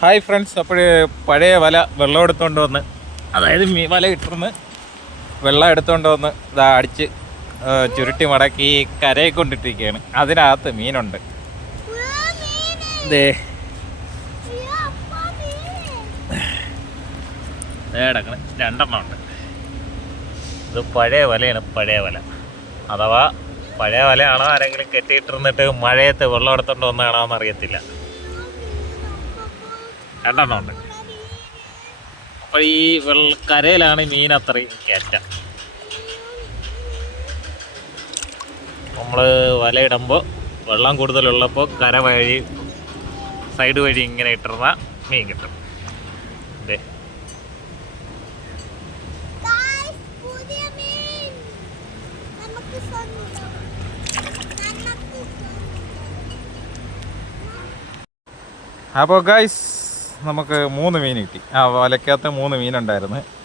Hi friends അപ്പോൾ പഴയ വല വെള്ളം എടുത്തുകൊണ്ട് വന്ന് അതായത് മീ വല ഇട്ടിരുന്ന് വെള്ളം എടുത്തുകൊണ്ട് വന്ന് ഇതാ അടിച്ച് ചുരുട്ടി മടക്കി കരയെ കൊണ്ടിട്ടിരിക്കുകയാണ്. അതിനകത്ത് മീനുണ്ട്. ദേ. കിടക്കണ്. രണ്ടെണ്ണം ഉണ്ട്. ഇത് പഴയ വലയാണ് പഴയ വല. അഥവാ പഴയ വലയാണോ ആരെങ്കിലും കെട്ടിയിട്ടിരുന്നിട്ട് മഴയത്ത് വെള്ളം എടുത്തോണ്ട് വന്നതാണോ എന്ന് അറിയത്തില്ല രണ്ടെണ്ണം ഉണ്ട്. അപ്പോൾ ഈ കരയിലാണ് മീൻ അത്രയും കയറ്റ. നമ്മൾ വലയിടുമ്പോൾ വെള്ളം കൂടുതലുള്ളപ്പോൾ കര വഴി സൈഡ് വഴി ഇങ്ങനെ ഇട്ടിരുന്ന മീൻ കിട്ടും. ദേ. Guys, പുതിയ മീൻ. നമുക്ക് സ്വന്തം. നമുക്ക് അപ്പോൾ ഗൈസ് നമുക്ക് മൂന്ന് മീൻ കിട്ടി. ആ വലക്കകത്ത് മൂന്ന് മീനുണ്ടായിരുന്നു.